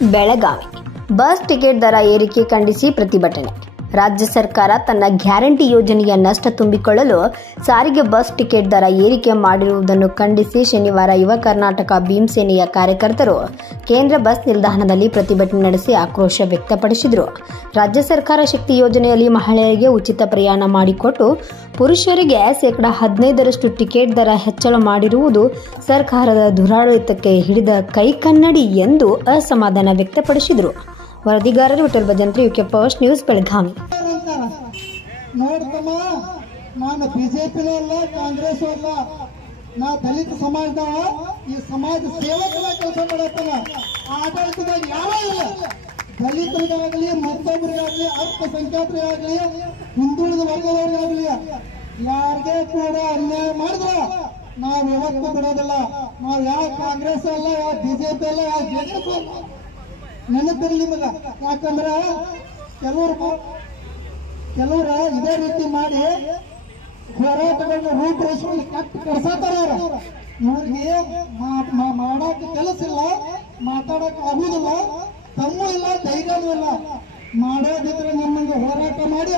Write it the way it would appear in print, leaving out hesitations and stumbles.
Belagavi bus ticket ದರ ಏರಿಕೆ ಖಂಡಿಸಿ ಪ್ರತಿಭಟನೆ. ರಾಜ್ಯ ಸರ್ಕಾರ ತನ್ನ ಗ್ಯಾರಂಟಿ ಯೋಜನೆಯ ನಷ್ಟ ತುಂಬಿಕೊಳ್ಳಲು ಸಾರಿಗೆ ಬಸ್ ಟಿಕೆಟ್ ದರ ಏರಿಕೆ ಮಾಡಿರುವುದನ್ನು ಖಂಡಿಸಿ ಶನಿವಾರ ಯುವ ಕರ್ನಾಟಕ ಭೀಮಸೇನೆಯ ಕಾರ್ಯಕರ್ತರು ಕೇಂದ್ರ ಬಸ್ ನಿಲ್ದಾಣದಲ್ಲಿ ಪ್ರತಿಭಟನೆ ನಡೆಸಿ ಆಕ್ರೋಶ ವ್ಯಕ್ತಪಡಿಸಿದರು. ರಾಜ್ಯ ಸರ್ಕಾರ ಶಕ್ತಿ ಯೋಜನೆಯಲ್ಲಿ ಮಹಿಳೆಯರಿಗೆ ಉಚಿತ ಪ್ರಯಾಣ ಮಾಡಿಕೊಟ್ಟು ಪುರುಷರಿಗೆ ಶೇಕಡಾ 15ರಷ್ಟು ಟಿಕೆಟ್ ದರ ಹೆಚ್ಚಳ ಮಾಡಿರುವುದು ಸರ್ಕಾರದ ದುರಾಡಳಿತಕ್ಕೆ ಹಿಡಿದ ಕೈಕನ್ನಡಿ ಎಂದು ಅಸಮಾಧಾನ ವ್ಯಕ್ತಪಡಿಸಿದರು. ವರದಿಗಾರರು Vithal Bhajantri, UK first news, Belagavi. ನೋಡ್ತಮ್ಮ, ನಾನು ಬಿಜೆಪಿನೂ ಅಲ್ಲ, ಕಾಂಗ್ರೆಸ್ ಅಲ್ಲ, ನಾ ದಲಿತ ಸಮಾಜದವ. ಈ ಸಮಾಜ ಸೇವಕರ ಕೆಲಸ ಮಾಡತ್ತಲ್ಲ. ಆಡಳಿತದಾಗ ಯಾವ ಇಲ್ಲ, ದಲಿತರಿಗಾಗಲಿ, ಮತ್ತೊಬ್ಬರಿಗಾಗಲಿ, ಅಲ್ಪಸಂಖ್ಯಾತರಿಗಾಗಲಿ, ಹಿಂದುಳಿದ ವರ್ಗದವರಿಗಾಗಲಿ ಯಾರಿಗೆ ಕೂಡ ಅನ್ಯಾಯ ಮಾಡಿದ್ರ ನಾವು ಯಾವತ್ತೂ ಬಿಡೋದಿಲ್ಲ. ನಾವು ಯಾವ ಕಾಂಗ್ರೆಸ್ ಅಲ್ಲ, ಯಾವ ಬಿಜೆಪಿ ಅಲ್ಲ, ಯಾವ ಜೆಡಿಎಸ್ ಅಲ್ಲ. ನೆನಪಿರಲಿ ಮಗ. ಯಾಕಂದ್ರೆ ಕೆಲವರು ಇದೇ ರೀತಿ ಮಾಡಿ ಹೋರಾಟಗಳನ್ನ ರೂಪುರೇಷೆಯಲ್ಲಿ ಕಡ್ಸಾತಾರ. ಇವ್ರಿಗೆ ಮಾಡಕ್ ಕೆಲಸ ಇಲ್ಲ, ಮಾತಾಡಕ್ ಆಗುದಿಲ್ಲ, ತಮ್ಮೂ ಇಲ್ಲ, ಧೈರ್ಯನೂ ಇಲ್ಲ. ಮಾಡೋದಿದ್ರೆ ನಮ್ಮಂಗೆ ಹೋರಾಟ ಮಾಡಿ